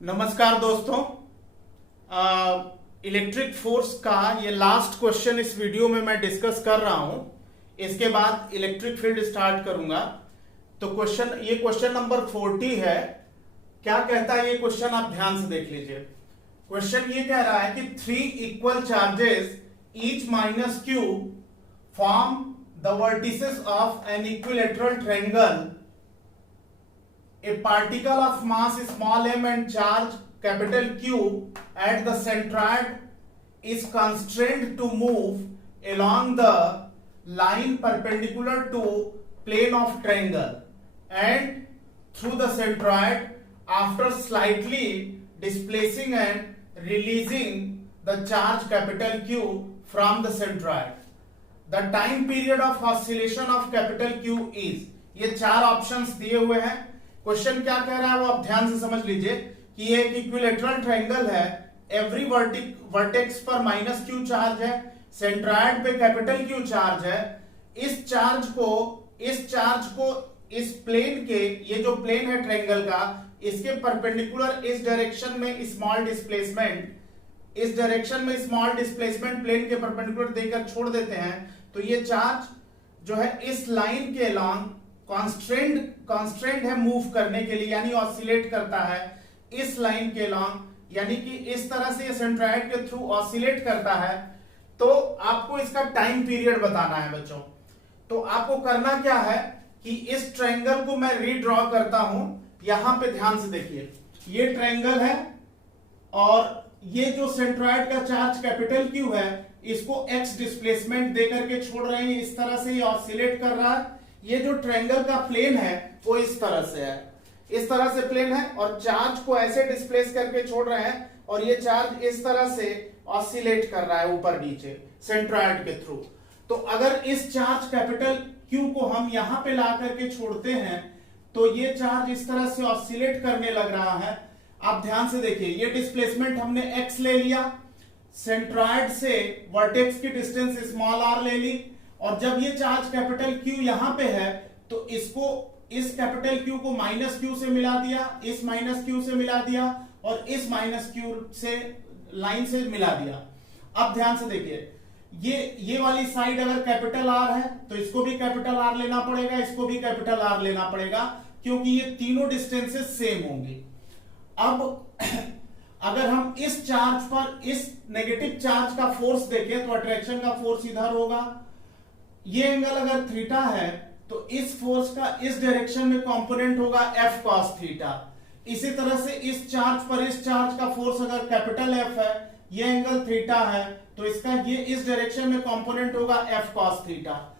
नमस्कार दोस्तों। Electric force का ये लास्ट क्वेश्चन इस वीडियो में मैं डिस्कस कर रहा हूं। इसके बाद इलेक्ट्रिक फील्ड स्टार्ट करूंगा। तो ये क्वेश्चन नंबर 40 है। क्या कहता है ये क्वेश्चन, आप ध्यान से देख लीजिए। क्वेश्चन ये कह रहा है कि 3 equal charges each minus Q form the vertices of an equilateral triangle. A particle of mass small m and charge capital Q at the centroid is constrained to move along the line perpendicular to plane of triangle and through the centroid after slightly displacing and releasing the charge capital Q from the centroid. The time period of oscillation of capital Q is, ये चार options दिए हुए हैं। Question क्या कह रहा है वो आप ध्यान से समझ लीजिए कि ये एक इक्विलेटरल ट्रायंगल है। एवरी वर्टेक्स पर माइनस क्यू चार्ज है, सेंट्रॉयड पे कैपिटल क्यू चार्ज है। इस चार्ज को इस प्लेन के, ये जो प्लेन है ट्रायंगल का, इसके परपेंडिकुलर इस डायरेक्शन में स्मॉल डिस्प्लेसमेंट प्लेन के परपेंडिकुलर देकर छोड़ देते हैं। तो ये चार्ज जो है इस लाइन के अलॉन्ग कॉन्स्ट्रेंट है मूव करने के लिए, यानी ऑसिलेट करता है इस लाइन के लॉन्ग, यानी कि इस तरह से सेंट्रॉयड के थ्रू ऑसिलेट करता है। तो आपको इसका टाइम पीरियड बताना है बच्चों। तो आपको करना क्या है कि इस ट्रायंगल को मैं रीड्रॉ करता हूं। यहां पे ध्यान से देखिए, ये ट्रायंगल है और ये जो सेंट्रॉयड का चार्ज कैपिटल क्यू है, इसको एक्स डिस्प्लेसमेंट देकर के छोड़ रहे हैं। इस तरह से ये ऑसिलेट कर रहा है। ये जो ट्रायंगल का प्लेन है वो इस तरह से है, इस तरह से प्लेन है और चार्ज को ऐसे डिस्प्लेस करके छोड़ रहे हैं और ये चार्ज इस तरह से ऑसिलेट कर रहा है ऊपर नीचे सेंट्रॉयड के थ्रू। तो अगर इस चार्ज कैपिटल क्यू को हम यहां पे ला करके छोड़ते हैं तो ये चार्ज इस तरह से ऑसिलेट करने लग रहा है। आप ध्यान से देखिए, ये डिस्प्लेसमेंट हमने एक्स ले लिया, सेंट्रॉयड से वर्टेक्स की डिस्टेंस स्मॉल आर ले ली, और जब ये चार्ज कैपिटल क्यू यहां पे है तो इसको, इस कैपिटल क्यू को माइनस क्यू से मिला दिया, इस माइनस क्यू से मिला दिया और इस माइनस क्यू से लाइन से मिला दिया। अब ध्यान से देखिए, ये वाली साइड अगर कैपिटल आर है तो इसको भी कैपिटल आर लेना पड़ेगा, इसको भी कैपिटल आर लेना पड़ेगा, क्योंकि ये तीनों डिस्टेंसेस सेम होंगी। अब अगर हम इस चार्ज पर इस नेगेटिव चार्ज का फोर्स देखें तो अट्रैक्शन का फोर्स इधर होगा। ये एंगल अगर थीटा है तो इस फोर्स का इस डायरेक्शन में कंपोनेंट होगा एफ कॉस थीटा। इसी तरह से इस चार्ज पर इस चार्ज का फोर्स अगर कैपिटल एफ है, ये एंगल थीटा है, तो इसका ये इस डायरेक्शन में कंपोनेंट होगा एफ कॉस थीटा।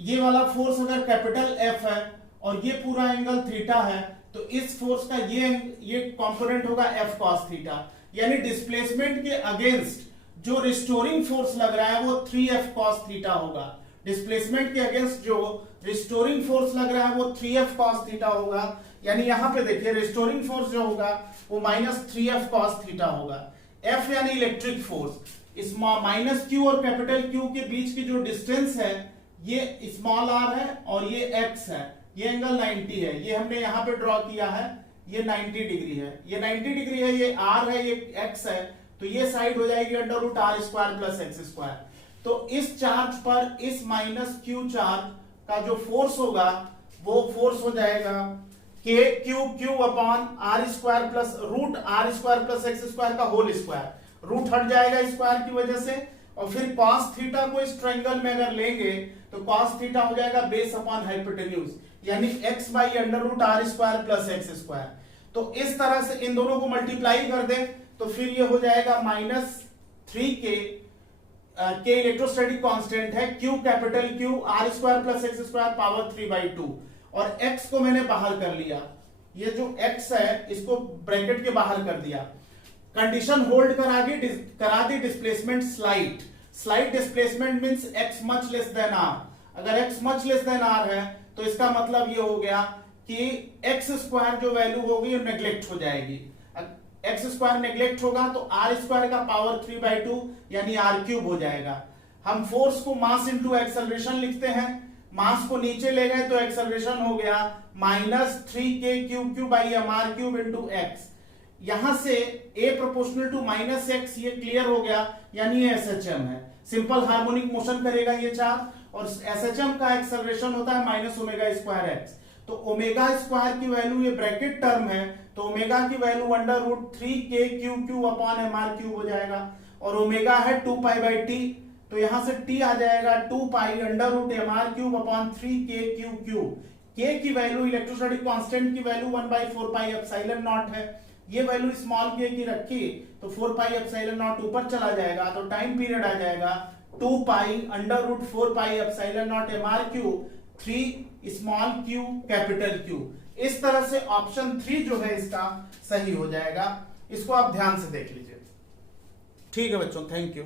ये वाला फोर्स अगर कैपिटल एफ है और ये पूरा एंगल थीटा है तो इस फोर्स का ये कंपोनेंट होगा एफ कॉस थीटा। यानी डिस्प्लेसमेंट के अगेंस्ट जो रिस्टोरिंग फोर्स लग रहा है वो 3f cos थीटा होगा। डिस्प्लेसमेंट के अगेंस्ट जो रिस्टोरिंग फोर्स लग रहा है वो 3f cos थीटा होगा। यानी यहां पे देखिए, रिस्टोरिंग फोर्स जो होगा वो -3f cos थीटा होगा। F यानी इलेक्ट्रिक फोर्स, इस माइनस क्यू और कैपिटल क्यू के बीच की जो डिस्टेंस है ये स्मॉल आर है और ये x है। ये एंगल 90 है, ये हमने यहां पे ड्रॉ किया है, ये 90 डिग्री है, ये 90 डिग्री है, ये r है, ये x है, तो ये साइड हो जाएगी √r² + x²। तो इस चार्ज पर इस माइनस क्यू चार्ज का जो फोर्स होगा वो फोर्स हो जाएगा k∼q/r² प्लस √r² + x² का होल स्क्वायर। रूट हट जाएगा स्क्वायर की वजह से, और फिर cos थीटा को इस ट्रायंगल में अगर लेंगे तो cos थीटा हो जाएगा बेस अपॉन हाइपोटेन्यूज, यानी x/√r² + x²। तो इस तरह से इन दोनों को मल्टीप्लाई कर दें तो फिर ये हो जाएगा -3k। के इलेक्ट्रोस्टैटिक कांस्टेंट है, Q capital Q r² + x² power 3/2, और x को मैंने बाहर कर लिया। ये जो x है इसको ब्रैकेट के बाहर कर दिया। कंडीशन होल्ड करा दी displacement slight displacement means x much less than r। अगर x much less than r है तो इसका मतलब ये हो गया कि x² जो वैल्यू होगी वो नेग्लेक्ट हो जाएगी। x² नेग्लेक्ट होगा तो r² का पावर 3/2 यानी r³ हो जाएगा। हम फोर्स को मास इंटू एक्सेलरेशन लिखते हैं, मास को नीचे ले गए तो एक्सेलरेशन हो गया -3k∼q/m r³ × x। यहां से a प्रोपोर्शनल टू -x, ये क्लियर हो गया, यानी ये SHM है, सिंपल हार्मोनिक मोशन करेगा ये चार्ज, और SHM का एक्सेलरेशन होता है -ω²x। तो ओमेगा स्क्वायर की वैल्यू, ये ब्रैकेट टर्म है, तो ओमेगा की वैल्यू √3k⁵ हो जाएगा, और ओमेगा है 2π/t, तो यहां से t आ जाएगा 2π√mr³ k की वैल्यू इलेक्ट्रोस्टैटिक कांस्टेंट की वैल्यू 1/4πε0 है, ये वैल्यू स्मॉल k की रखी तो 4πε0 ऊपर चला जाएगा, तो टाइम पीरियड आ जाएगा 2π√4πε0mr³, 3 small q capital Q। इस तरह से ऑप्शन 3 जो है इसका सही हो जाएगा। इसको आप ध्यान से देख लीजिए। ठीक है बच्चों, थैंक यू।